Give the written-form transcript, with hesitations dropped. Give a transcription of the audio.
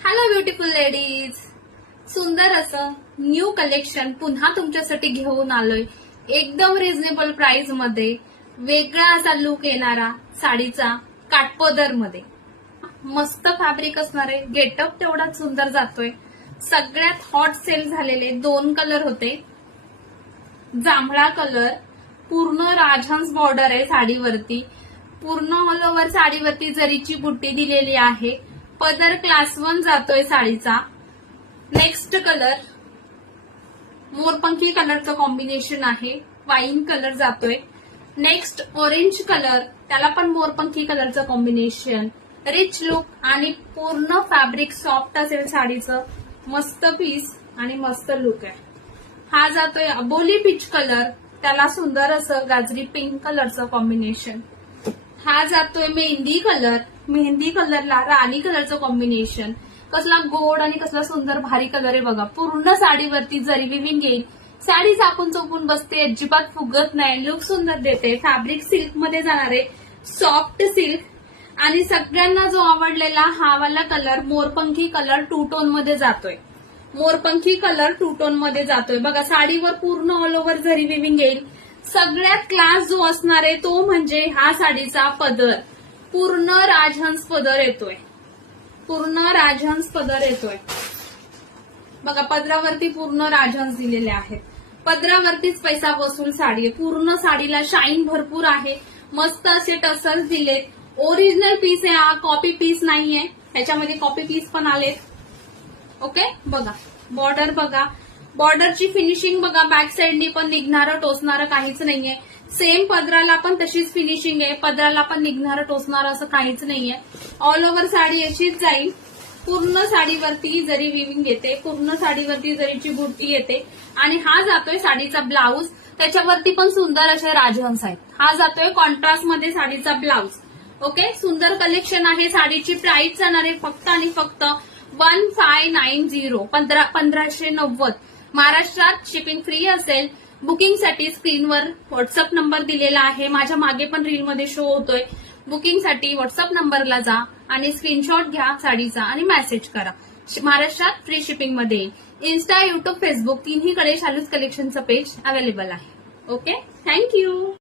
Hello beautiful ladies, सुंदर असं new collection पुन्हा तुमच्यासाठी घेऊन आलोय. एकदम रिझनेबल प्राइस मध्ये वेगळा असा लुक येणारा साडीचा काठपदर मध्ये मस्त फॅब्रिक असणारे. गेटअप तेवढाच सुंदर जातोय. सगळ्यात हॉट सेल झालेले 2 कलर होते. जांभळा कलर, पूर्ण राजहंस बॉर्डर आहे साडीवरती. पूर्ण ऑल ओव्हर साडीवरती जरीची बुट्टी दिलेली आहे. पदर क्लास 1 जातोय साडीचा. नेक्स्ट कलर मोरपंखी कलरचं कॉम्बिनेशन आहे. वाईन कलर जातोय. नेक्स्ट ऑरेंज कलर, त्याला पण मोरपंखी कलरचं कॉम्बिनेशन. रिच लुक आणि पूर्ण फॅब्रिक सॉफ्ट असेल साडीचं. मस्त पीस आणि मस्त लुक आहे. हा जातोय अबोली पीच कलर, त्याला सुंदर असं गाजरी पिंक कलरचं कॉम्बिनेशन. हा जातोय मेहंदी कलर, मेहंदी कलरला राणी कलरचं कॉम्बिनेशन. कसला गोड आणि कसला सुंदर भारी कलर आहे बघा. पूर्ण साडीवरती जरी विविंग येईल. साडी झाकून चोपून बसते, अजिबात फुगत नाही, लुक सुंदर देते. फॅब्रिक सिल्क मध्ये जाणार आहे, सॉफ्ट सिल्क. आणि सगळ्यांना जो आवडलेला हा वाला कलर मोरपंखी कलर 2 टोन मध्ये जातोय. मोरपंखी कलर 2 टोन मध्ये जातोय बघा. साडीवर पूर्ण ऑल ओव्हर जरी विविंग येईल. सगळ्यात क्लास जो असणार आहे तो म्हणजे हा साडीचा पदर. पूर्ण राजहंस पदर येतोय. पूर्ण राजहंस पदर येतोय बघा. पदरावरती पूर्ण राजहंस दिलेले आहेत. पदरावरतीच पैसा वसूल साडी आहे. पूर्ण साडीला शाईन भरपूर आहे. मस्त असे टसल्स दिलेत. ओरिजिनल पीस आहे हा, कॉपी पीस नाहीये. ह्याच्यामध्ये कॉपी पीस पण आलेत. ओके, बघा बॉर्डर बघा. बॉर्डरची फिनिशिंग बघा. बॅक साईडनी पण निघणारं टोचणारं काहीच नाहीये. सेम पदराला पण तशीच फिनिशिंग आहे. पदराला पण निघणारं टोचणारं असं काहीच नाहीये. ऑल ओव्हर साडी अशीच जाईल. पूर्ण साडीवरती जरी विविंग येते. पूर्ण साडीवरती जरीची बुट्टी येते. आणि हा जातोय साडीचा ब्लाऊज. त्याच्यावरती पण सुंदर असे राजहंस आहेत. हा जातोय कॉन्ट्रास्ट मध्ये साडीचा ब्लाऊज. ओके, सुंदर कलेक्शन आहे. साडीची प्राइस जाणार आहे फक्त आणि फक्त 1590, 1590. महाराष्ट्रात शिपिंग फ्री असेल. बुकिंगसाठी स्क्रीनवर व्हॉट्सअप नंबर दिलेला आहे. माझ्या मागे पण रीलमध्ये शो होतोय. बुकिंगसाठी व्हॉट्सअप नंबरला जा आणि स्क्रीनशॉट घ्या साडीचा आणि मेसेज करा. महाराष्ट्रात फ्री शिपिंग मध्ये येईल. इन्स्टा, युट्यूब, फेसबुक तिन्हीकडे शालूज कलेक्शनचं पेज अवेलेबल आहे. Okay, thank you.